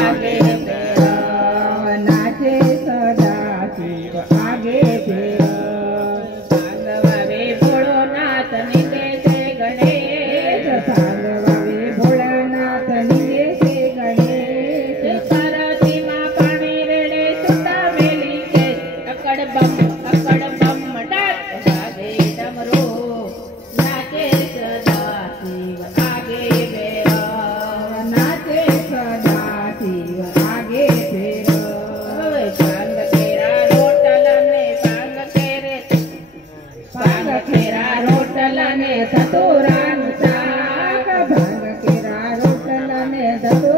आगे फेर नाचे सदा शिव आगे फेर भांगवावे भोळोनाथ निंदे से गणेश भांगवावे भोळानाथ निंदे से गणेश सरसीमा पाणी रेडे सुता मेली के अकड़ बम डाक वागे डमरू नाचे सदा शिव आगे फेर नाचे सदा शिव आगे फेर भांग केरा रोटल ने भांग केरा रोटल ने धतूराનું શાક ભાંગ કેરા રોટલ ને ધતૂરાનું